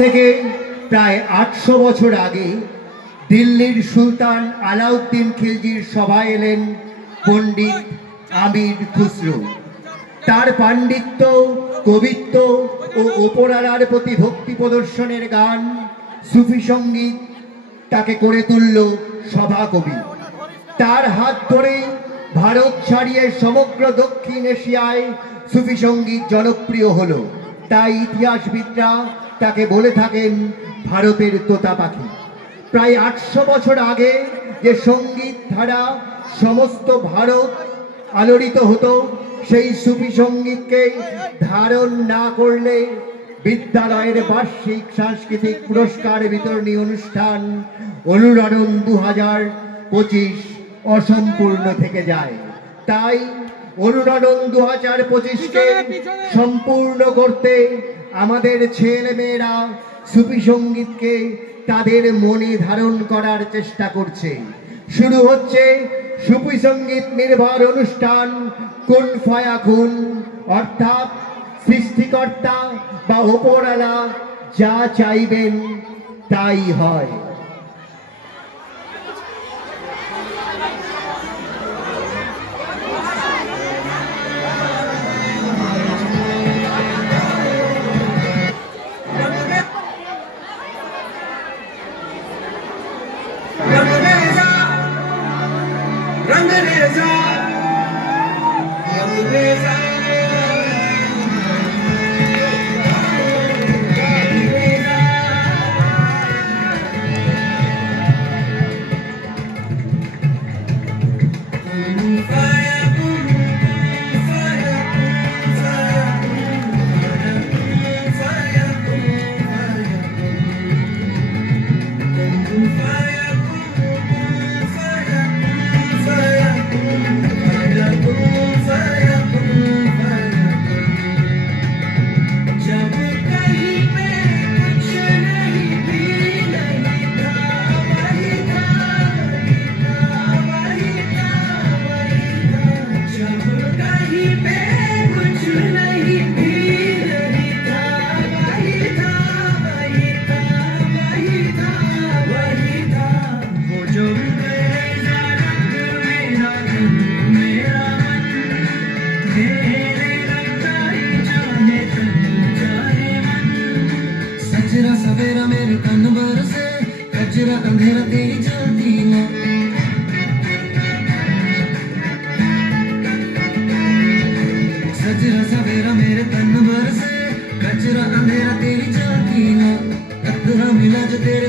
থেকে প্রায় ৮০০ বছর আগে দিল্লির সুলতান আলাউদ্দিন খিলজির সভায় এলেন পণ্ডিত আমির খুসরো। তার পাণ্ডিত্য, কবিত্ব ও ওপরালার প্রতি ভক্তি প্রদর্শনের গান, সুফি সঙ্গীত তাকে করে তুলল সভাকবি। তার হাত ধরেই ভারত ছাড়িয়ে সমগ্র দক্ষিণ এশিয়ায় সুফি সঙ্গীত জনপ্রিয় হলো। তাই ইতিহাসবিদরা তাকে বলে থাকেন ভারতের তোতা পাখি। প্রায় ৮০০ বছর আগে যে সঙ্গীত ধারা সমস্ত ভারত আলোড়িত হতো, সেই সুফি সঙ্গীতকে ধারণ না করলে বিদ্যালয়ের বার্ষিক সাংস্কৃতিক পুরস্কার বিতরণী অনুষ্ঠান অনুরণন ২০২৫ অসম্পূর্ণ থেকে যায়। তাই অনুরণন ২০২৫কে সম্পূর্ণ করতে আমাদের ছেলেমেয়েরা সুফি সঙ্গীতকে তাদের মনে ধারণ করার চেষ্টা করছে। শুরু হচ্ছে সুফি সঙ্গীত নির্ভর অনুষ্ঠান কুন ফায়াকুন, অর্থাৎ সৃষ্টিকর্তা বা ওপরওয়ালা যা চাইবেন তাই হয়। सवेरा मेरे तन बरसे, कजरा अंधेरा तेरी जलती ना। सजरा सवेरा मेरे तन बरसे, कजरा अंधेरा तेरी जलती ना। अधरा मिला जो तेरे